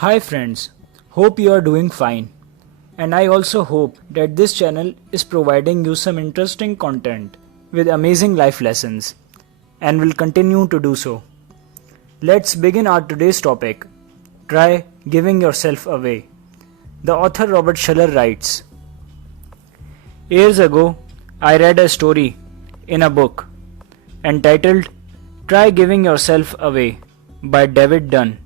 Hi friends, hope you are doing fine. And I also hope that this channel is providing you some interesting content with amazing life lessons and will continue to do so. Let's begin our today's topic. Try giving yourself away. The author Robert Schuller writes, Years ago, I read a story in a book entitled Try Giving Yourself Away by David Dunn.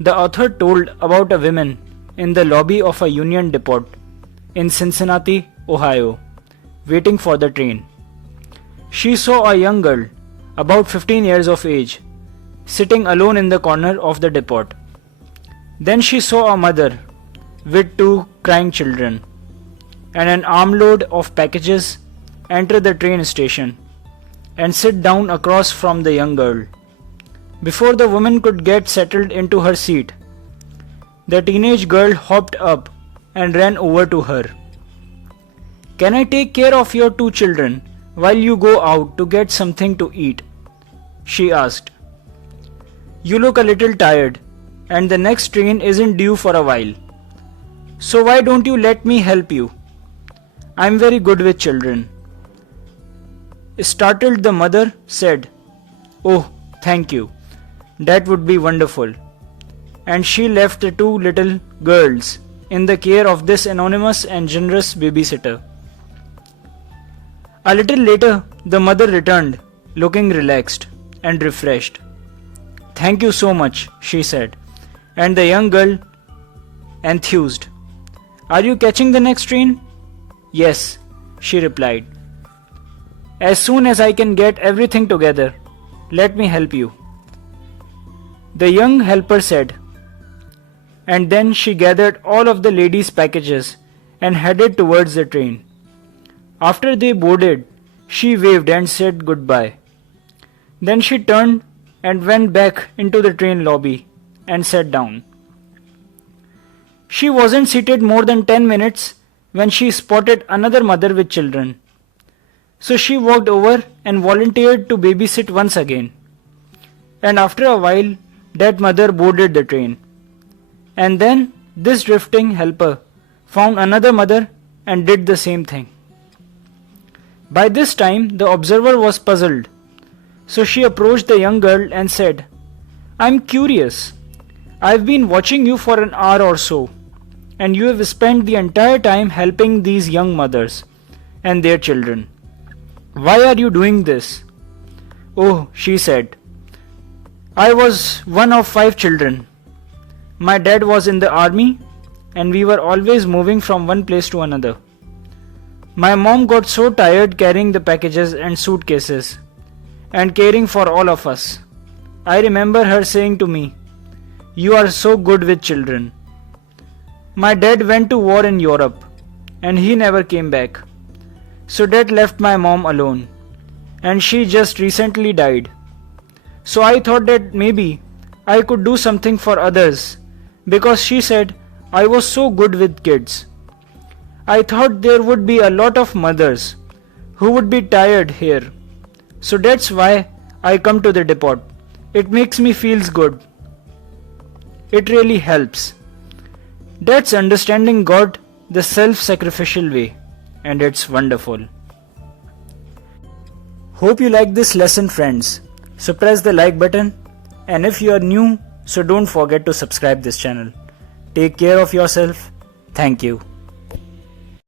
The author told about a woman in the lobby of a Union Depot in Cincinnati, Ohio, waiting for the train. She saw a young girl, about 15 years of age, sitting alone in the corner of the depot. Then she saw a mother with two crying children and an armload of packages enter the train station and sit down across from the young girl. Before the woman could get settled into her seat, the teenage girl hopped up and ran over to her. "Can I take care of your two children while you go out to get something to eat?" she asked. "You look a little tired and the next train isn't due for a while. So why don't you let me help you? I'm very good with children." Startled, the mother said, "Oh, thank you. That would be wonderful." And she left the two little girls in the care of this anonymous and generous babysitter. A little later, the mother returned, looking relaxed and refreshed. "Thank you so much," she said, and the young girl enthused. "Are you catching the next train?" "Yes," she replied. "As soon as I can get everything together, let me help you," the young helper said. And then she gathered all of the lady's packages and headed towards the train. After they boarded, she waved and said goodbye. Then she turned and went back into the train lobby and sat down. She wasn't seated more than 10 minutes when she spotted another mother with children. So she walked over and volunteered to babysit once again. And after a while, that mother boarded the train. And then this drifting helper found another mother and did the same thing. By this time, the observer was puzzled. So she approached the young girl and said, "I'm curious. I've been watching you for an hour or so, and you have spent the entire time helping these young mothers and their children. Why are you doing this?" "Oh," she said, "I was one of 5 children. My dad was in the army and we were always moving from one place to another. My mom got so tired carrying the packages and suitcases and caring for all of us. I remember her saying to me, 'You are so good with children.' My dad went to war in Europe and he never came back. So that left my mom alone and she just recently died. So I thought that maybe I could do something for others because she said I was so good with kids. I thought there would be a lot of mothers who would be tired here. So that's why I come to the depot. It makes me feels good. It really helps." That's understanding God the self-sacrificial way, and it's wonderful. Hope you like this lesson, friends. So press the like button, and if you are new, so don't forget to subscribe this channel. Take care of yourself. Thank you.